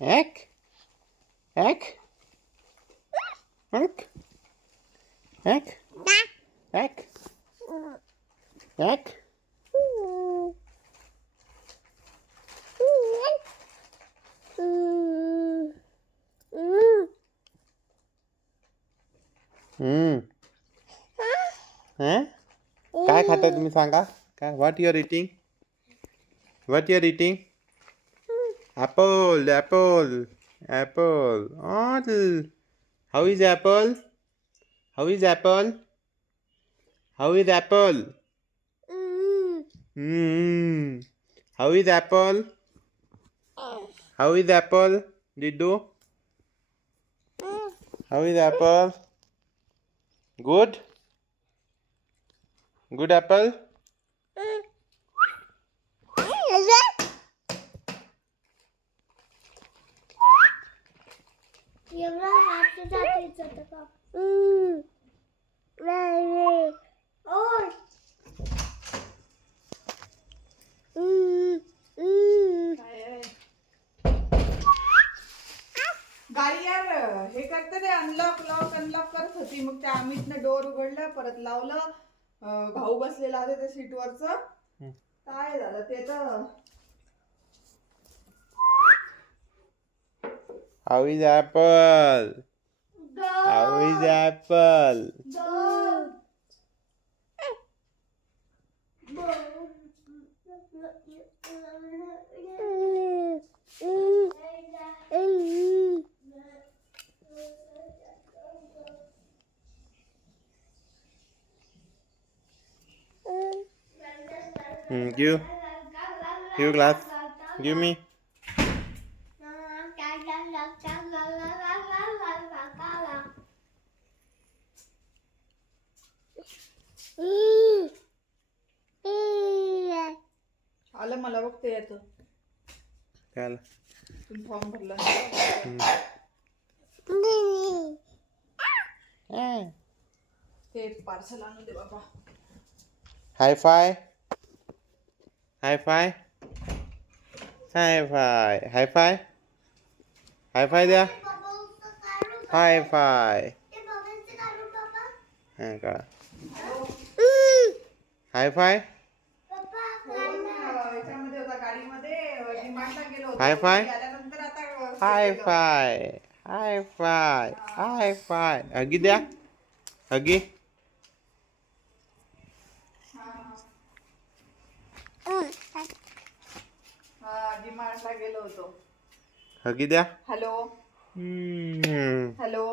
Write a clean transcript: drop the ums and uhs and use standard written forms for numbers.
Ek, ek, ek, ek, ek, ek. काय खाता तुम्ही सांगा काय what your eating what your eating Apple Apple Apple how is Apple how is Apple how is Apple how is Apple how is Apple डिडू how is Apple good good Apple गाडी यार हे करते ते अनलॉक करत होती. मग त्या अमितने डोर उघडलं परत लावलं. भाऊ बसलेला होता त्या सीटवरच. काय झालं ते तर how is Apple how is Apple give glass give me आलं मला बघते येतं. चल तुम्ही फॉर्म भरला ते पार्सल आणून दे बाबा. हाय फाय हाय फाय हाय फाय हाय फाय हाय फाय द्या हाय फाय हां का हाय फाय याच्यामध्ये होता गाडीमध्ये डिमांडला गेलो होतो. हाय फाय त्यानंतर आता हाय फाय हाय फाय हाय फाय हगी द्या हगी डिमांडला गेलो होतो. हगी द्या हॅलो हॅलो